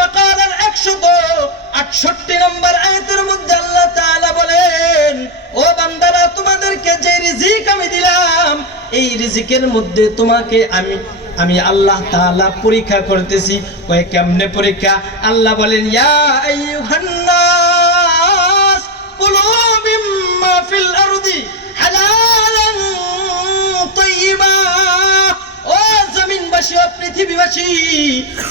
বাকারার 168 নম্বর আয়াতের মধ্যে আল্লাহ তাআলা বলেন, ও বান্দারা, তোমাদেরকে যে রিজিক আমি দিলাম, এই রিজিকের মধ্যে তোমাকে আমি আল্লাহ তাআলা পরীক্ষা করতেছি। কয় কেমনে পরীক্ষা? আল্লাহ বলেন, ইয়া আইয়ুহান নাস কুলু মিম্মা ফিল আরদি হালালান তাইয়্যিবা। ও জমিনবাসী, ও পৃথিবীবাসী,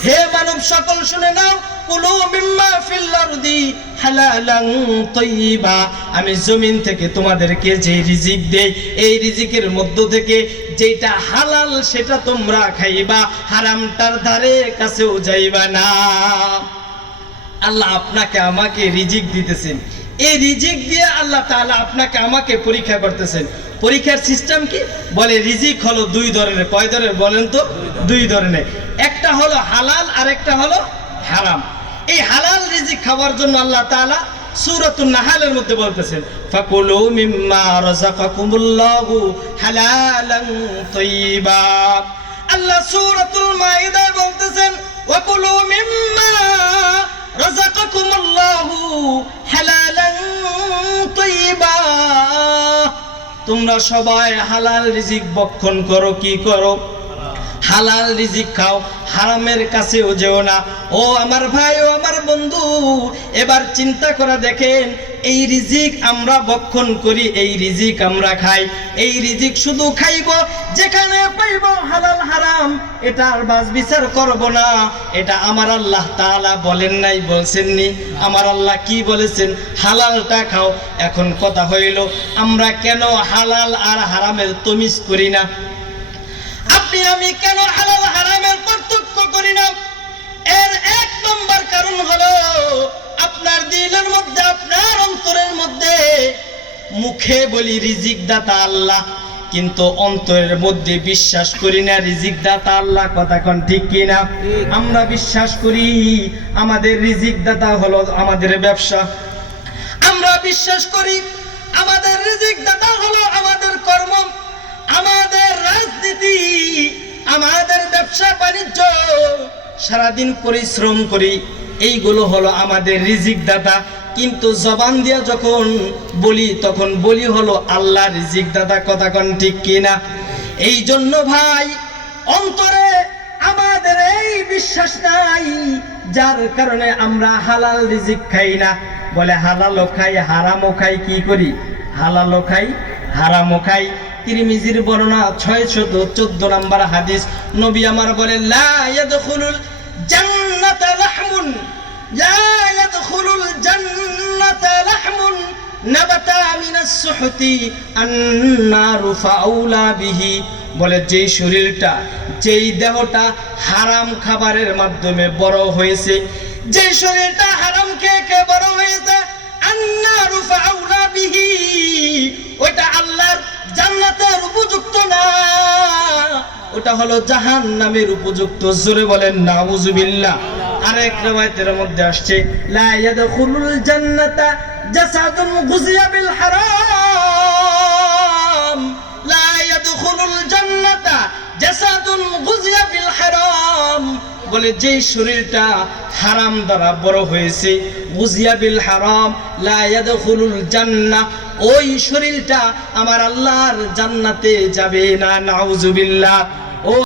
হে মানব সকল শুনে নাও, কুলু মিম্মা ফিল আরদি হালালান তাইয়্যিবা। আমি জমিন থেকে তোমাদেরকে যে রিজিক দেই, এই রিজিকের মধ্য থেকে যেটা হালাল সেটা তোমরা খাইবা, হারামটার ধারে কাছেও যাইবা না। আল্লাহ আপনাকে আমাকে রিজিক দিতেছেন, এই রিজিক দিয়ে আল্লাহ তাআলা আপনাকে আমাকে পরীক্ষা করতেছেন। পরীক্ষার সিস্টেম কি? বলে রিজিক হলো দুই ধরনের। কয় ধরনের বলেন তো? দুই ধরনের। একটা হলো হালাল আর একটা হলো হারাম। এই হালাল রিজিক খাওয়ার জন্য আল্লাহ তাআলা সূরাতুন নাহলের মধ্যে বলতেছেন, ফাকুলু মিম্মা রাযাকাকুমুল্লাহু হালালান তাইয়্যিবা। আল্লাহ সূরাতুল মাইদায় বলতেছেন, ওয়াকুলু মিম্মা রাযাকাকুমুল্লাহু হালালান তাইয়্যিবা। তোমরা সবাই হালাল রিজিক ভক্ষণ করো। কি করো? হালাল রিজিক খাও, হারামের কাছেও যেও না। ও আমার ভাই, ও আমার বন্ধু, এবার চিন্তা করে দেখেন, এই রিজিক আমরা ভক্ষণ করি, এই রিজিক আমরা খাই, এই রিজিক শুধু খাইব, যেখানে পাইব হালাল হারাম এটার বাছ বিচার করব না। এটা আমার আল্লাহ তাআলা বলেন নাই, বলছেননি? আমার আল্লাহ কি বলেছেন? হালালটা খাও। এখন কথা হইল, আমরা কেন হালাল আর হারামের তমিজ করি না? আপনি আমি কেন হালাল হারামের পার্থক্য করি না? এর এক নম্বর কারণ হলো, আপনার দিলের মধ্যে, আপনার অন্তরের মধ্যে মুখে বলি রিজিক দাতা আল্লাহ, কিন্তু অন্তরের মধ্যে বিশ্বাস করি না রিজিক দাতা আল্লাহ। কথা কোন ঠিক কিনা? আমরা বিশ্বাস করি আমাদের রিজিক দাতা হলো আমাদের ব্যবসা, আমরা বিশ্বাস করি আমাদের রিজিক দাতা হলো আমাদের কর্ম, আমাদের রাজনীতি, আমাদের ব্যবসা বাণিজ্য, সারাদিন পরিশ্রম করি, এইগুলো হলো আমাদের রিজিক দাতা। কিন্তু জবান দিয়া যখন বলি, তখন বলি হলো আল্লাহ রিজিক দাতা। কথা কোন ঠিক কিনা? এই জন্য ভাই, অন্তরে আমাদের এই বিশ্বাস নাই, যার কারণে আমরা হালাল রিজিক খাই না। বলে হালালও খাই হারামও খাই। কি করি? হালালও খাই হারামও খাই। তিরমিজির বর্ণনা 614 নম্বর হাদিস, নবী আমার বলেন, লা ইয়াদখুলুল জান্নাতা লাহমুন, লা ইয়াদখুলুল জান্নাতা লাহমুন নাবাতা মিনাস সুহতি আন-নারু ফাউলা বিহি। বলে যেই শরীরটা, যেই দেহটা হারাম খাবারের মাধ্যমে বড় হয়েছে, যেই শরীরটা হারাম খেয়ে খেয়ে বড় হয়েছে, আন-নারু ফাউলা বিহি, ওটা আল্লাহর জান্নাতের উপযুক্ত না, ওটা হলো জাহান্নামের উপযুক্ত। জোরে বলেন নাউযুবিল্লাহ। আরেক riwayতের মধ্যে আসছে, লা ইয়াদখুলুল জান্নাতা জাসাদুন গুযিয়া বিল হারাম, লা ইয়াদখুলুল জান্নাতা জাসাদুন গুযিয়া বিল হারাম। বলে যেই শরীরটা হারাম দ্বারা বড় হয়েছে, গুযিয়া বিল হারাম, লা ইয়াদখুলুল জান্নাহ, ওই শরীরটা আমার আল্লাহর জান্নাতে যাবে না। নাউযুবিল্লাহ।